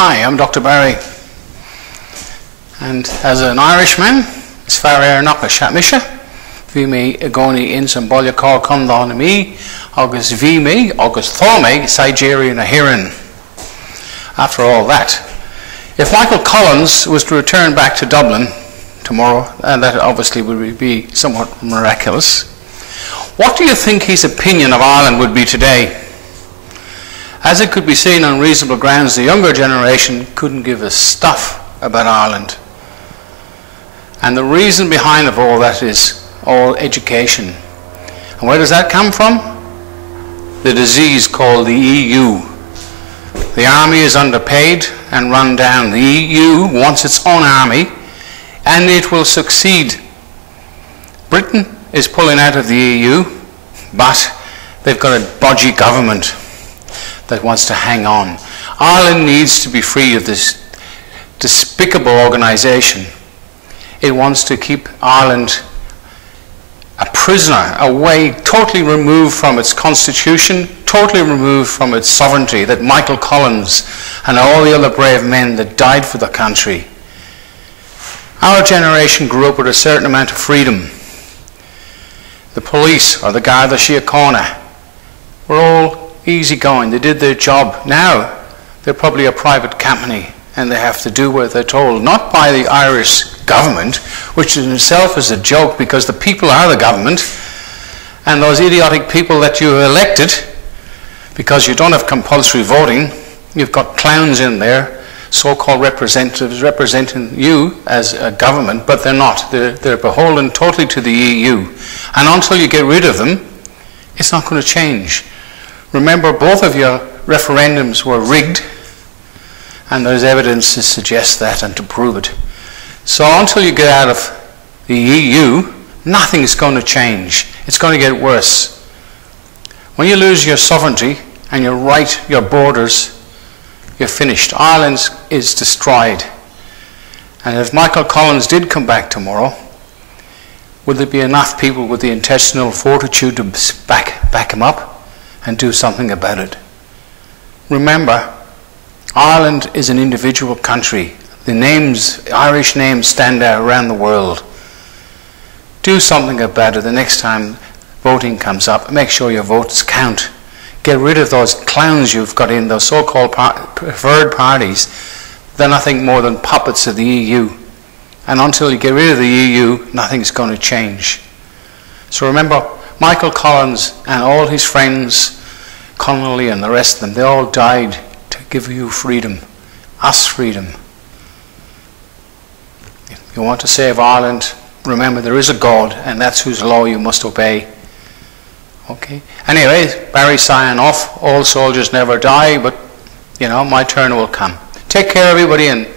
Hi, I'm Dr. Barry, and as an Irishman, it's far nach a Shatmisha, bhí mé a gcónaí in san bolla cá chumdá na mí, agus bhí mé, agus thó mé, Sigéria na Héireann. After all that, if Michael Collins was to return back to Dublin tomorrow, and that obviously would be somewhat miraculous, what do you think his opinion of Ireland would be today? As it could be seen on reasonable grounds, the younger generation couldn't give a stuff about Ireland. And the reason behind of all that is all education. And where does that come from? The disease called the EU. The army is underpaid and run down. The EU wants its own army, and it will succeed. Britain is pulling out of the EU, but they've got a bodgy government that wants to hang on. Ireland needs to be free of this despicable organisation. It wants to keep Ireland a prisoner, away, totally removed from its constitution, totally removed from its sovereignty, that Michael Collins and all the other brave men that died for the country. Our generation grew up with a certain amount of freedom. The police, or the Garda Síochána, were all easy going. They did their job. Now they're probably a private company and they have to do what they're told, not by the Irish government, which in itself is a joke because the people are the government, and those idiotic people that you elected, because you don't have compulsory voting, you've got clowns in there, so-called representatives representing you as a government, but they're not. They're beholden totally to the EU. And until you get rid of them, it's not going to change. Remember, both of your referendums were rigged, and there's evidence to suggest that and to prove it. So until you get out of the EU, nothing's going to change. It's going to get worse. When you lose your sovereignty and your borders, you're finished. Ireland is destroyed. And if Michael Collins did come back tomorrow, would there be enough people with the intestinal fortitude to back him up and do something about it? Remember, Ireland is an individual country. The Irish names stand out around the world. Do something about it the next time voting comes up. Make sure your votes count. Get rid of those clowns you've got in, those so-called preferred parties. They're nothing more than puppets of the EU. And until you get rid of the EU, nothing's going to change. So remember, Michael Collins and all his friends, Connolly and the rest of them, they all died to give you freedom, us freedom. If you want to save Ireland, remember there is a God, and that's whose law you must obey. Okay? Anyway, Barry signing off. All soldiers never die, but, you know, my turn will come. Take care, everybody, and